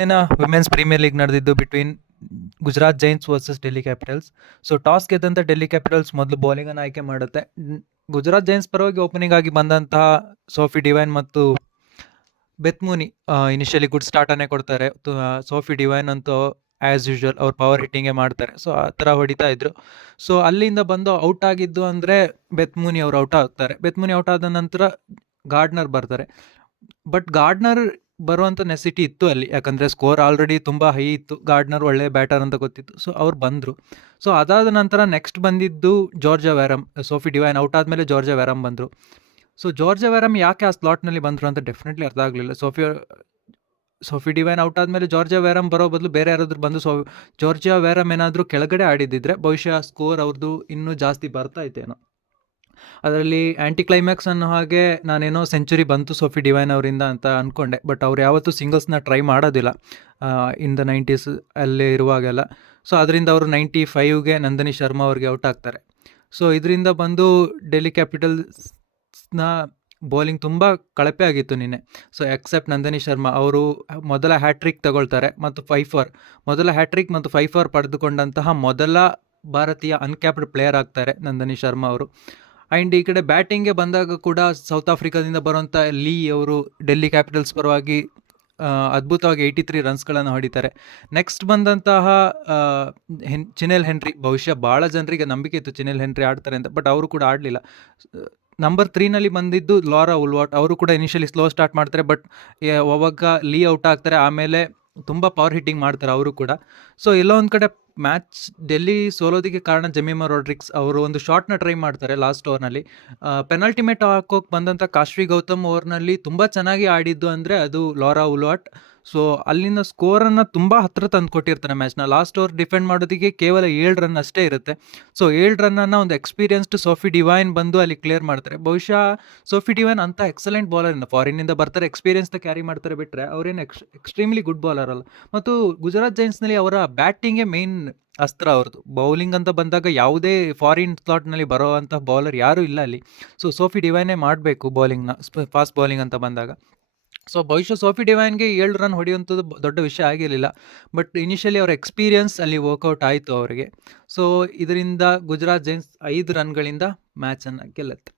Women's premier league ನಡೆದಿದ್ದು between Gujarat Giants versus Delhi Capitals. So toss ಗೆದ್ದಂತ Delhi Capitals ಮೊದಲು bowling ಅನ್ನು ಆಯ್ಕೆ ಮಾಡುತ್ತೆ. ಗುಜರಾತ್ ಜೈನ್ಸ್ ಪರವಾಗಿ ಓಪನಿಂಗ್ ಆಗಿ ಬಂದಂತಹ ಸೋಫಿ ಡಿವೈನ್ ಮತ್ತು ಬೆತ್ ಮೂನಿ ಇನಿಷಿಯಲಿ ಗುಡ್ ಸ್ಟಾರ್ಟ್ ಅನ್ನೇ ಕೊಡ್ತಾರೆ. ಸೋಫಿ ಡಿವೈನ್ ಅಂತೂ ಆಸ್ ಯೂಶುವಲ್ ಅವ್ರು ಪವರ್ ಹಿಟ್ಟಿಂಗೇ ಮಾಡ್ತಾರೆ. ಸೊ ಆ ಥರ ಹೊಡಿತಾ ಇದ್ರು. ಸೊ ಅಲ್ಲಿಂದ ಬಂದು ಔಟ್ ಆಗಿದ್ದು ಅಂದರೆ ಬೆತ್ ಮೂನಿ ಅವರು ಔಟ್ ಆಗ್ತಾರೆ. ಬೆತ್ ಮೂನಿ ಔಟ್ ಆದ ನಂತರ ಗಾರ್ಡ್ನರ್ ಬರ್ತಾರೆ. ಬಟ್ ಗಾರ್ಡ್ನರ್ ಬರುವಂಥ ನೆಸಿಟಿ ಇತ್ತು ಅಲ್ಲಿ, ಯಾಕಂದರೆ ಸ್ಕೋರ್ ಆಲ್ರೆಡಿ ತುಂಬ ಹೈ ಇತ್ತು. ಗಾರ್ಡ್ನರ್ ಒಳ್ಳೆ ಬ್ಯಾಟರ್ ಅಂತ ಗೊತ್ತಿತ್ತು. ಸೊ ಅವ್ರು ಬಂದರು. ಸೊ ಅದಾದ ನಂತರ ನೆಕ್ಸ್ಟ್ ಬಂದಿದ್ದು ಜಾರ್ಜಿಯಾ ವ್ಯಾರಮ್. ಸೋಫಿ ಡಿವೈನ್ ಔಟ್ ಆದಮೇಲೆ ಜಾರ್ಜಿಯಾ ವ್ಯಾರಮ್ ಬಂದರು. ಸೊ ಜಾರ್ಜಿಯಾ ವ್ಯಾರಮ್ ಯಾಕೆ ಆ ಸ್ಲಾಟ್ನಲ್ಲಿ ಬಂದರು ಅಂತ ಡೆಫಿನೆಟ್ಲಿ ಅರ್ಥ ಆಗಲಿಲ್ಲ. ಸೋಫಿ ಡಿವೈನ್ ಔಟ್ ಆದಮೇಲೆ ಜಾರ್ಜಿಯಾ ವ್ಯಾರಮ್ ಬರೋ ಬದಲು ಬೇರೆ ಯಾರಾದರೂ ಬಂದು ಜಾರ್ಜಿಯಾ ವ್ಯಾರಮ್ ಏನಾದರೂ ಕೆಳಗಡೆ ಆಡಿದ್ದಿದ್ರೆ ಬಹುಶಃ ಸ್ಕೋರ್ ಅವ್ರದ್ದು ಇನ್ನೂ ಜಾಸ್ತಿ ಬರ್ತಾ ಇತ್ತೇನೋ. ಅದರಲ್ಲಿ ಆ್ಯಂಟಿ ಕ್ಲೈಮ್ಯಾಕ್ಸ್ ಅನ್ನೋ ಹಾಗೆ ನಾನೇನೋ ಸೆಂಚುರಿ ಬಂತು ಸೋಫಿ ಡಿವೈನ್ ಅವರಿಂದ ಅಂತ ಅಂದ್ಕೊಂಡೆ. ಬಟ್ ಅವ್ರು ಯಾವತ್ತೂ ಸಿಂಗಲ್ಸ್ನ ಟ್ರೈ ಮಾಡೋದಿಲ್ಲ ಇನ್ ದ 90s ಅಲ್ಲೇ ಇರುವಾಗೆಲ್ಲ. ಸೊ ಅದರಿಂದ ಅವರು 95ಗೆ ನಂದಿನಿ ಶರ್ಮಾ ಅವ್ರಿಗೆ ಔಟ್ ಆಗ್ತಾರೆ. ಸೊ ಇದರಿಂದ ಬಂದು ಡೆಲ್ಲಿ ಕ್ಯಾಪಿಟಲ್ಸ್ನ ಬೌಲಿಂಗ್ ತುಂಬ ಕಳಪೆ ಆಗಿತ್ತು ನಿನ್ನೆ. ಸೊ ಎಕ್ಸೆಪ್ಟ್ ನಂದಿನಿ ಶರ್ಮಾ ಅವರು ಮೊದಲ ಹ್ಯಾಟ್ರಿಕ್ ತಗೊಳ್ತಾರೆ ಮತ್ತು 5-4 ಮೊದಲ ಹ್ಯಾಟ್ರಿಕ್ ಮತ್ತು 5-4 ಪಡೆದುಕೊಂಡಂತಹ ಮೊದಲ ಭಾರತೀಯ ಅನ್ಕ್ಯಾಪ್ಡ್ ಪ್ಲೇಯರ್ ಆಗ್ತಾರೆ ನಂದಿನಿ ಶರ್ಮಾ ಅವರು. ಆ್ಯಂಡ್ ಈ ಕಡೆ ಬ್ಯಾಟಿಂಗ್ಗೆ ಬಂದಾಗ ಕೂಡ ಸೌತ್ ಆಫ್ರಿಕಾದಿಂದ ಬರುವಂಥ ಲೀ ಅವರು ಡೆಲ್ಲಿ ಕ್ಯಾಪಿಟಲ್ಸ್ ಪರವಾಗಿ ಅದ್ಭುತವಾಗಿ 83 ರನ್ಸ್ಗಳನ್ನು ಹೊಡಿತಾರೆ. ನೆಕ್ಸ್ಟ್ ಬಂದಂತಹ ಚಿನೆಲ್ ಹೆನ್ರಿ, ಬಹುಶಃ ಭಾಳ ಜನರಿಗೆ ನಂಬಿಕೆ ಇತ್ತು ಚಿನೆಲ್ ಹೆನ್ರಿ ಆಡ್ತಾರೆ ಅಂತ, ಬಟ್ ಅವರು ಕೂಡ ಆಡಲಿಲ್ಲ. ನಂಬರ್ 3ನಲ್ಲಿ ಬಂದಿದ್ದು ಲಾರಾ ಉಲ್ವಾಟ್. ಅವರು ಕೂಡ ಇನಿಷಿಯಲಿ ಸ್ಲೋ ಸ್ಟಾರ್ಟ್ ಮಾಡ್ತಾರೆ, ಬಟ್ ಅವಾಗ ಲೀ ಔಟ್ ಆಗ್ತಾರೆ. ಆಮೇಲೆ ತುಂಬ ಪವರ್ ಹಿಟ್ಟಿಂಗ್ ಮಾಡ್ತಾರೆ ಅವರು ಕೂಡ. ಸೊ ಎಲ್ಲೋ ಒಂದು ಕಡೆ ಮ್ಯಾಚ್ ಡೆಲ್ಲಿ ಸೋಲೋದಕ್ಕೆ ಕಾರಣ ಜೆಮಿಮಾ ರೋಡ್ರಿಕ್ಸ್. ಅವರು ಒಂದು ಶಾಟ್ನ ಟ್ರೈ ಮಾಡ್ತಾರೆ ಲಾಸ್ಟ್ ಓವರ್ನಲ್ಲಿ. ಪೆನಾಲ್ಟಿಮೇಟ್ ಹಾಕೋಕೆ ಬಂದಂಥ ಕಾಶ್ವಿ ಗೌತಮ್ ಓವರ್ನಲ್ಲಿ ತುಂಬ ಚೆನ್ನಾಗಿ ಆಡಿದ್ದು ಅಂದರೆ ಅದು ಲಾರಾ ಉಲ್ವಾಟ್. ಸೊ ಅಲ್ಲಿಂದ ಸ್ಕೋರನ್ನು ತುಂಬ ಹತ್ತಿರ ತಂದು ಕೊಟ್ಟಿರ್ತಾನೆ ಮ್ಯಾಚ್ನ. ಲಾಸ್ಟ್ ಓವರ್ ಡಿಫೆಂಡ್ ಮಾಡೋದಕ್ಕೆ ಕೇವಲ 7 ರನ್ ಅಷ್ಟೇ ಇರುತ್ತೆ. ಸೊ 7 ರನ್ನನ್ನು ಒಂದು ಎಕ್ಸ್ಪೀರಿಯನ್ಸ್ಡ್ ಸೋಫಿ ಡಿವೈನ್ ಬಂದು ಅಲ್ಲಿ ಕ್ಲಿಯರ್ ಮಾಡ್ತಾರೆ. ಬಹುಶಃ ಸೋಫಿ ಡಿವೈನ್ ಅಂತ ಎಕ್ಸಲೆಂಟ್ ಬಾಲರ್, ಫಾರಿನ್ನಿಂದ ಬರ್ತಾರೆ, ಎಕ್ಸ್ಪೀರಿಯನ್ಸ್ನ ಕ್ಯಾರಿ ಮಾಡ್ತಾರೆ, ಬಿಟ್ಟರೆ ಅವರೇನು ಎಕ್ಸ್ಟ್ರೀಮ್ಲಿ ಗುಡ್ ಬಾಲರ್ ಅಲ್ಲ. ಮತ್ತು ಗುಜರಾತ್ ಜೈನ್ಸ್ನಲ್ಲಿ ಅವರ ಬ್ಯಾಟಿಂಗೇ ಮೇನ್ ಅಸ್ತ್ರ ಅವ್ರದ್ದು. ಬೌಲಿಂಗ್ ಅಂತ ಬಂದಾಗ ಯಾವುದೇ ಫಾರಿನ್ ಸ್ಲಾಟ್ನಲ್ಲಿ ಬರೋವಂಥ ಬೌಲರ್ ಯಾರೂ ಇಲ್ಲ ಅಲ್ಲಿ. ಸೊ ಸೋಫಿ ಡಿವೈನೇ ಮಾಡಬೇಕು ಬೌಲಿಂಗ್ನ, ಫಾಸ್ಟ್ ಬೌಲಿಂಗ್ ಅಂತ ಬಂದಾಗ. ಸೊ ಬಹುಶಃ ಸೋಫಿ ಡಿವೈನ್ಗೆ 7 ರನ್ ಹೊಡೆಯುವಂಥದ್ದು ದೊಡ್ಡ ವಿಷಯ ಆಗಿರಲಿಲ್ಲ. ಬಟ್ ಇನಿಷಿಯಲಿ ಅವರ ಎಕ್ಸ್ಪೀರಿಯನ್ಸ್ ಅಲ್ಲಿ ವರ್ಕೌಟ್ ಆಯಿತು ಅವರಿಗೆ. ಸೊ ಇದರಿಂದ ಗುಜರಾತ್ ಜೈನ್ಸ್ 5 ರನ್ಗಳಿಂದ ಮ್ಯಾಚನ್ನು ಗೆಲ್ಲುತ್ತೆ.